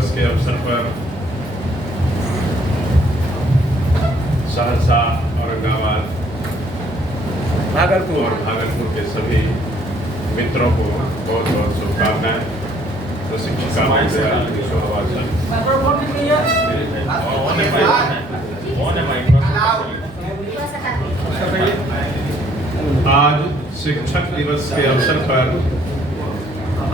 दिवस के अवसर पर सहरसा, औरंगाबाद, भागलपुर और भागलपुर के सभी मित्रों को बहुत बहुत शुभकामनाएं। तो शिक्षिका आज शिक्षक दिवस के अवसर पर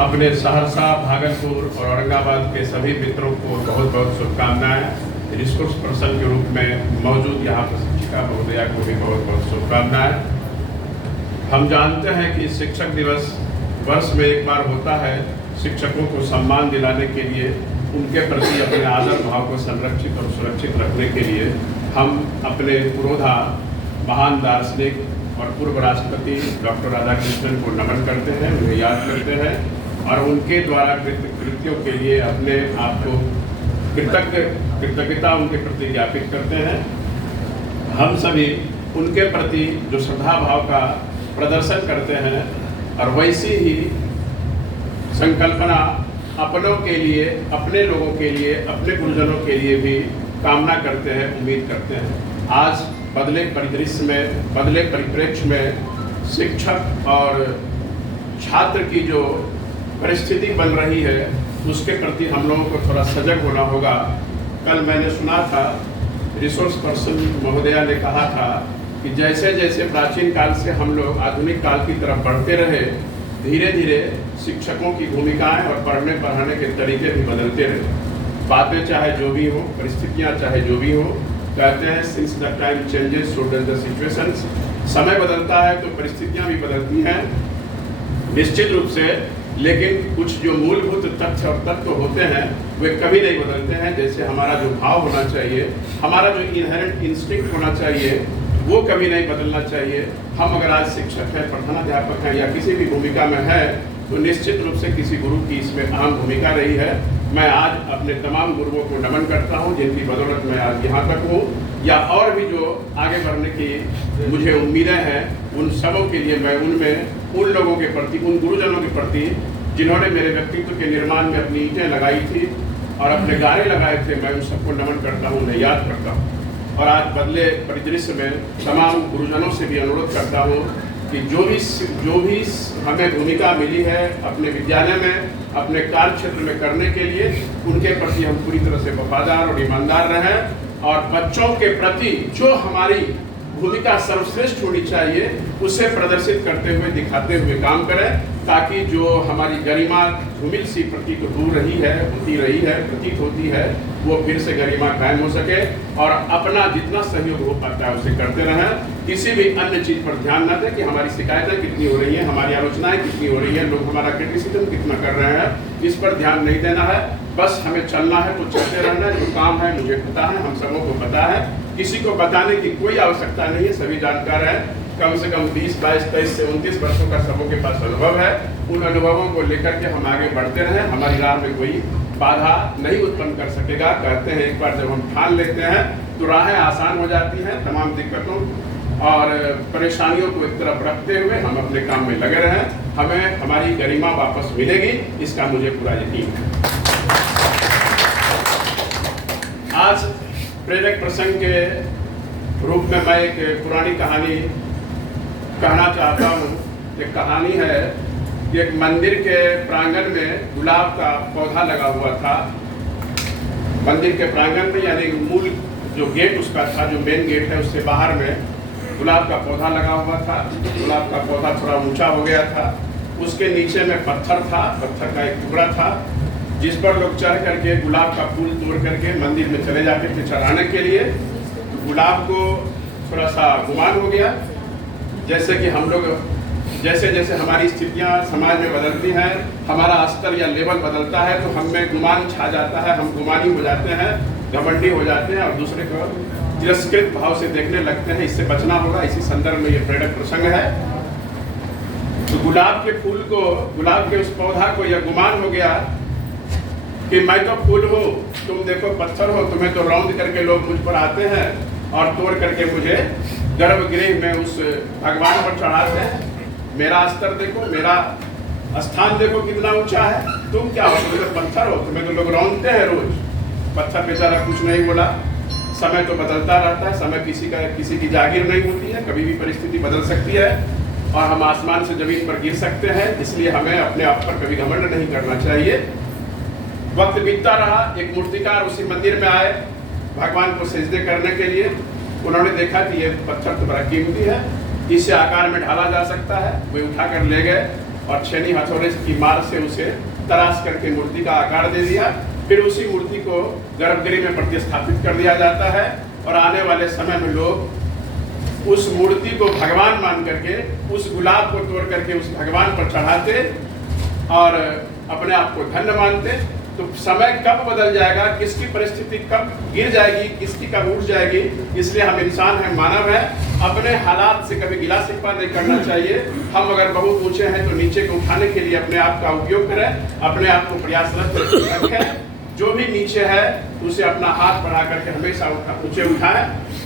अपने सहरसा, भागलपुर और औरंगाबाद के सभी मित्रों को बहुत बहुत शुभकामनाएं। डिस्कोर्स पर्सन के रूप में मौजूद यहाँ पर शिक्षिका महोदया को भी बहुत बहुत शुभकामनाएं। हम जानते हैं कि शिक्षक दिवस वर्ष में एक बार होता है। शिक्षकों को सम्मान दिलाने के लिए, उनके प्रति अपने आदर भाव को संरक्षित और सुरक्षित रखने के लिए हम अपने पुरोधा, महान दार्शनिक और पूर्व राष्ट्रपति डॉक्टर राधाकृष्णन को नमन करते हैं, उन्हें याद करते हैं और उनके द्वारा कृत्यों के लिए अपने आप को कृतज्ञता उनके प्रति ज्ञापित करते हैं। हम सभी उनके प्रति जो श्रद्धा भाव का प्रदर्शन करते हैं और वैसी ही संकल्पना अपनों के लिए, अपने लोगों के लिए, अपने गुरुजनों के लिए भी कामना करते हैं, उम्मीद करते हैं। आज बदले परिदृश्य में, बदले परिप्रेक्ष्य में शिक्षक और छात्र की जो परिस्थिति बन रही है उसके प्रति हम लोगों को थोड़ा सजग होना होगा। कल मैंने सुना था, रिसोर्स पर्सन महोदया ने कहा था कि जैसे जैसे प्राचीन काल से हम लोग आधुनिक काल की तरफ बढ़ते रहे, धीरे धीरे शिक्षकों की भूमिकाएं और पढ़ने पढ़ाने के तरीके भी बदलते रहे। बातें चाहे जो भी हो, परिस्थितियां चाहे जो भी हो, कहते हैं since the time changes so does the situations. समय बदलता है तो परिस्थितियां भी बदलती हैं निश्चित रूप से, लेकिन कुछ जो मूलभूत तथ्य और तत्व होते हैं वे कभी नहीं बदलते हैं। जैसे हमारा जो भाव होना चाहिए, हमारा जो इनहेरेंट इंस्टिंक्ट होना चाहिए, वो कभी नहीं बदलना चाहिए। हम अगर आज शिक्षक हैं, प्रधानाध्यापक हैं या किसी भी भूमिका में है तो निश्चित रूप से किसी गुरु की इसमें अहम भूमिका रही है। मैं आज अपने तमाम गुरुओं को नमन करता हूं जिनकी बदौलत मैं आज यहाँ तक हूँ, या और भी जो आगे बढ़ने की मुझे उम्मीदें हैं, उन सबों के लिए मैं उन लोगों के प्रति, उन गुरुजनों के प्रति जिन्होंने मेरे व्यक्तित्व के निर्माण में अपनी ईंटें लगाई थी और अपने गारे लगाए थे, मैं उन सबको नमन करता हूँ, उन्हें याद करता हूँ। और आज बदले परिदृश्य में तमाम गुरुजनों से भी अनुरोध करता हूँ कि जो भी हमें भूमिका मिली है अपने विद्यालय में, अपने कार्य क्षेत्र में करने के लिए, उनके प्रति हम पूरी तरह से वफादार और ईमानदार रहें और बच्चों के प्रति जो हमारी भूमिका सर्वश्रेष्ठ होनी चाहिए उसे प्रदर्शित करते हुए, दिखाते हुए काम करें, ताकि जो हमारी गरिमा धूमिल सी प्रतीत हो रही है, होती रही है, प्रतीत होती है, वो फिर से गरिमा कायम हो सके और अपना जितना सहयोग हो पाता है उसे करते रहें। किसी भी अन्य चीज़ पर ध्यान न दें कि हमारी शिकायतें कितनी हो रही हैं, हमारी आलोचनाएं कितनी हो रही हैं, लोग हमारा क्रिटिसिज्म कितना कर रहे हैं, इस पर ध्यान नहीं देना है। बस हमें चलना है तो चलते रहना है। जो काम है मुझे पता है, हम सबों को पता है, किसी को बताने की कोई आवश्यकता नहीं है, सभी जानकार हैं। कम से कम 20, 22, 23 से 29 वर्षों का सबों के पास अनुभव है। उन अनुभवों को लेकर के हम आगे बढ़ते रहें, हमारी राह में कोई बाधा नहीं उत्पन्न कर सकेगा। कहते हैं एक बार जब हम ठान लेते हैं तो राहें आसान हो जाती हैं। तमाम दिक्कतों और परेशानियों को एक तरफ रखते हुए हम अपने काम में लगे रहें, हमें हमारी गरिमा वापस मिलेगी, इसका मुझे पूरा यकीन है। आज प्रेरक प्रसंग के रूप में मैं एक पुरानी कहानी कहना चाहता हूँ। एक कहानी है कि एक मंदिर के प्रांगण में गुलाब का पौधा लगा हुआ था। मंदिर के प्रांगण में, यानी मूल जो गेट उसका था, जो मेन गेट है, उससे बाहर में गुलाब का पौधा लगा हुआ था। गुलाब का पौधा थोड़ा ऊंचा हो गया था। उसके नीचे में पत्थर था, पत्थर का एक टुकड़ा था जिस पर लोग चढ़ करके गुलाब का फूल तोड़ करके मंदिर में चले जाते थे चढ़ाने के लिए। गुलाब को थोड़ा सा गुमान हो गया, जैसे कि हम लोग जैसे जैसे हमारी स्थितियाँ समाज में बदलती हैं, हमारा स्तर या लेवल बदलता है तो हम में गुमान छा जाता है, हम गुमानी हो जाते हैं, घमंडी हो जाते हैं और दूसरे को तिरस्कृत भाव से देखने लगते हैं। इससे बचना होगा। इसी संदर्भ में ये प्रेरक प्रसंग है। तो गुलाब के फूल को, गुलाब के उस पौधा को यह गुमान हो गया कि मैं तो फूल हूँ, तुम देखो पत्थर हो, तुम्हें तो रौंद करके लोग मुझ पर आते हैं और तोड़ करके मुझे गर्भगृह में उस भगवान पर चढ़ाते हैं। मेरा स्तर देखो, मेरा स्थान देखो कितना ऊंचा है। तुम क्या हो, तुम तो पत्थर हो, तुम्हें तो लोग रौंदते हैं रोज। पत्थर बेचारा कुछ नहीं बोला। समय तो बदलता रहता है, समय किसी की जागीर नहीं होती है, कभी भी परिस्थिति बदल सकती है और हम आसमान से जमीन पर गिर सकते हैं। इसलिए हमें अपने आप पर कभी घमंड नहीं करना चाहिए। वक्त बीतता रहा, एक मूर्तिकार उसी मंदिर में आए भगवान को सजदे करने के लिए। उन्होंने देखा कि ये पत्थर तो बड़ा कीमती है, इसे आकार में ढाला जा सकता है। वे उठाकर ले गए और छेनी हथौड़े की मार से उसे तराश करके मूर्ति का आकार दे दिया। फिर उसी मूर्ति को गर्भगृह में प्रतिस्थापित कर दिया जाता है और आने वाले समय में लोग उस मूर्ति को भगवान मान करके, उस गुलाब को तोड़ करके उस भगवान पर चढ़ाते और अपने आप को धन्य मानते। तो समय कब बदल जाएगा, किसकी परिस्थिति कब गिर जाएगी, किसकी कब उठ जाएगी, इसलिए हम इंसान हैं, मानव हैं। अपने हालात से कभी गिला शिकवा नहीं करना चाहिए। हम अगर बहुत ऊंचे हैं तो नीचे को उठाने के लिए अपने आप का उपयोग करें, अपने आप को प्रयासरत रखें। जो भी नीचे है उसे अपना हाथ बढ़ा करके हमेशा ऊंचे उठाएं,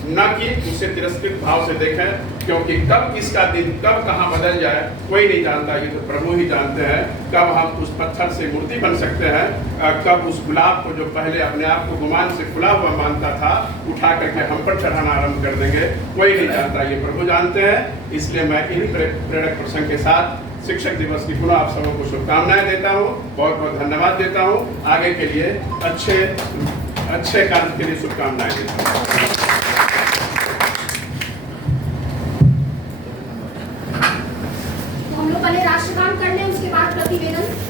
न कि उसे तिरस्कृत भाव से देखें, क्योंकि कब किसका दिन कब कहाँ बदल जाए कोई नहीं जानता। ये तो प्रभु ही जानते हैं। कब हम उस पत्थर से मूर्ति बन सकते हैं, कब उस गुलाब को जो पहले अपने आप को गुमान से खुला हुआ मानता था उठा करके हम पर चढ़ाना आरंभ कर देंगे, कोई नहीं जानता, ये प्रभु जानते हैं। इसलिए मैं इन प्रेरक प्रसंग के साथ शिक्षक दिवस की पुनः आप सबों को शुभकामनाएं देता हूँ, बहुत बहुत धन्यवाद देता हूँ। आगे के लिए अच्छे कार्य के लिए शुभकामनाएं देता हूँ। तो हम लोग पहले राष्ट्रगान कर लें, उसके बाद प्रतिवेदन।